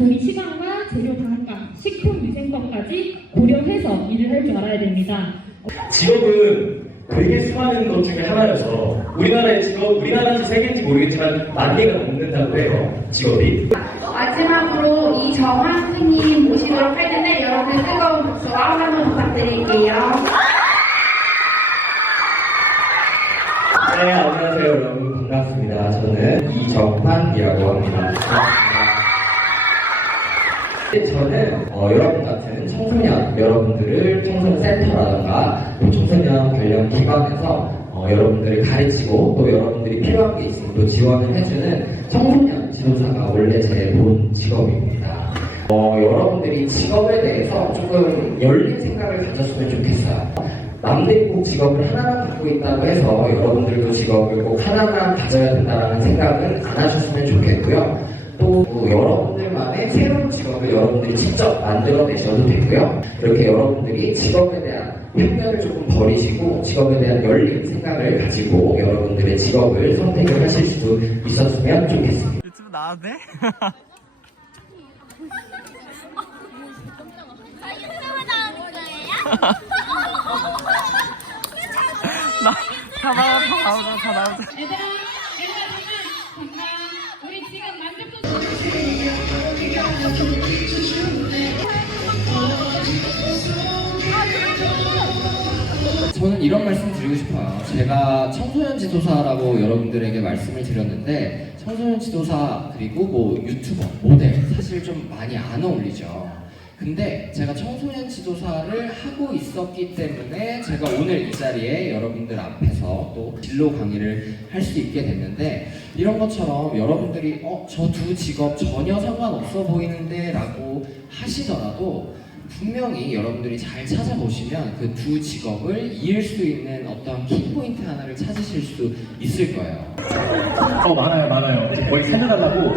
조리 시간과 재료 단가, 식품 위생법까지 고려해서 일을 할 줄 알아야 됩니다. 직업은 되게 수많은 것 중에 하나여서 우리나라의 직업, 우리나라인지 세계인지 모르겠지만 만 개가 넘는다고 해요. 직업이. 마지막으로 이정환 선생님 모시도록 할 텐데 여러분 뜨거운 박수와 환호 부탁드릴게요. 네, 안녕하세요 여러분 반갑습니다. 저는 이정환이라고 합니다. 네, 저는 어, 여러분 같은 청소년 여러분들을 청소년 센터라든가 또 청소년 관련 기관에서 어, 여러분들을 가르치고 또 여러분들이 필요한 게 있으면 또 지원을 해주는 청소년 지도사가 원래 제 본 직업입니다. 어, 여러분들이 직업에 대해서 조금 열린 생각을 가졌으면 좋겠어요. 남들이 꼭 직업을 하나만 갖고 있다고 해서 여러분들도 직업을 꼭 하나만 가져야 된다는 생각은 안 하셨으면 좋겠고요. 또 여러분들만의 새로운 직업을 여러분들이 직접 만들어내셔도 되고요. 이렇게 여러분들이 직업에 대한 편견을 조금 버리시고 직업에 대한 열린 생각을 가지고 여러분들의 직업을 선택을 하실 수 있었으면 좋겠습니다. 유튜브 거예요? 나, 다 나와, 다 나오자, 다 나오 저는 이런 말씀 드리고 싶어요. 제가 청소년 지도사라고 여러분들에게 말씀을 드렸는데 청소년 지도사 그리고 뭐 유튜버, 모델 사실 좀 많이 안 어울리죠. 근데 제가 청소년 지도사를 하고 있었기 때문에 제가 오늘 이 자리에 여러분들 앞에서 또 진로 강의를 할 수 있게 됐는데 이런 것처럼 여러분들이 어, 저 두 직업 전혀 상관없어 보이는데 라고 하시더라도 분명히 여러분들이 잘 찾아보시면 그 두 직업을 이을 수 있는 어떤 키포인트 하나를 찾으실 수 있을 거예요. 어 많아요 많아요. 거의 살려달라고.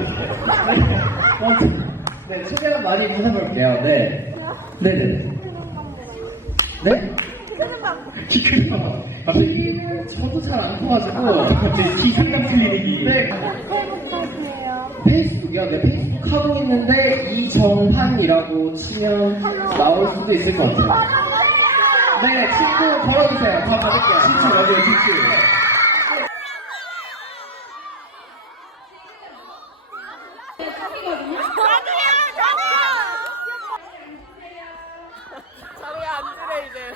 어, 네, 소개를 많이 해볼게요. 네. 네네. 네? 키크가 갑자기 키는 저도 잘 안 커가지고. 상담 클리닉이. 네. 페이스북이요? 네, 페이스북 하고 있는데 이정환이라고 치면 나올 수도 있을 것 같아요. 네, 친구 걸어주세요. 다 받을게요. 친구 어디요, 친구? 자리에 앉으래, 이제.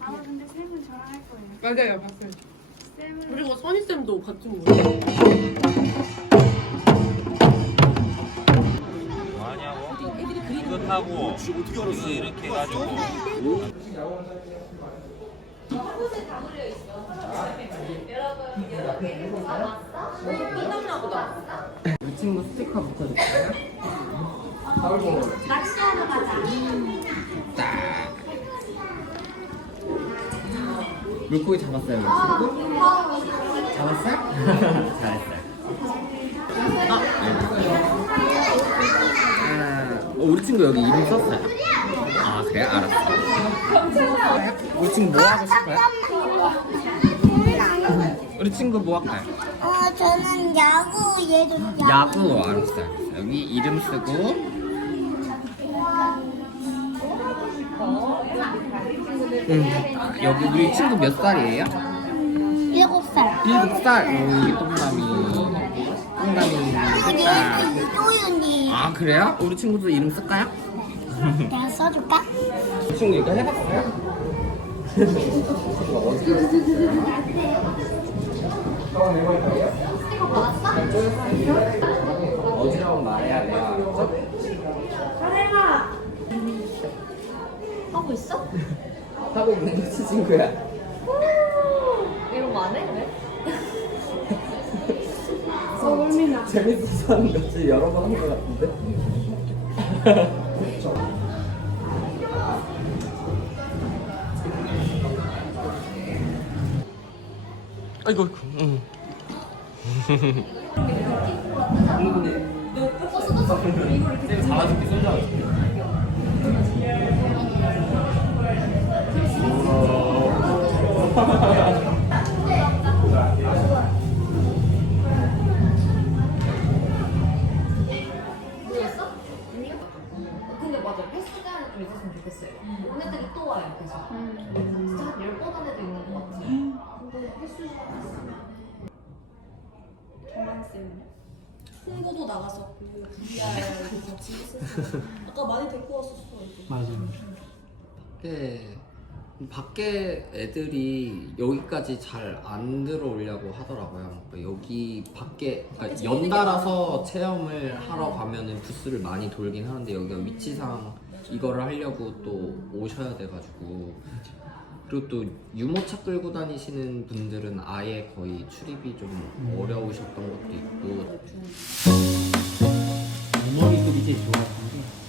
아 근데 쌤은 저랑 할 거예요. 맞아요, 봤어요. 쌤은 그리고 선희 쌤도 같이 먹어요. 이거 타고 이거 이렇게 해가지고 우리 친구 스티커 붙여줄까요? 물고기 잡았어요, 우리 친구? 잡았어요? 잘했어요. 아, 어, 우리 친구 여기 이름 썼어요. 아, 그래? 알았어. 우리 친구 뭐 하고 싶어요? 우리 친구 뭐 할까요? 어, 저는 야구, 얘도 야구. 야구, 알았어, 알았어. 여기 이름 쓰고. 음, 여기 우리 친구 몇 살이에요? 일곱 살. 일곱 살. 오, 이게 똥남이. 똥남이 색깔. 이도윤이. 아, 그래요? 우리 친구도 이름 쓸까요? 내가 써줄까? 우리 친구 이거 해봤어요? 어지러운 말해야 돼요. 하고 있어? 하고 있는 친구야. 재밌어서 하는 거지 여러 번한것 같은데. 아이고, 응. 근데 나갔었고 VR도 같이 아까 많이 데리고 왔었어 맞아요. 밖에 밖에 애들이 여기까지 잘 안 들어오려고 하더라고요. 그러니까 여기 밖에 그러니까 연달아서 체험을 하러 가면은 부스를 많이 돌긴 하는데 여기가 위치상 이거를 하려고 또 오셔야 돼가지고. 그리고 또 유모차 끌고 다니시는 분들은 아예 거의 출입이 좀 어려우셨던 것도 있고 덩어리들이 제일 좋아하는 게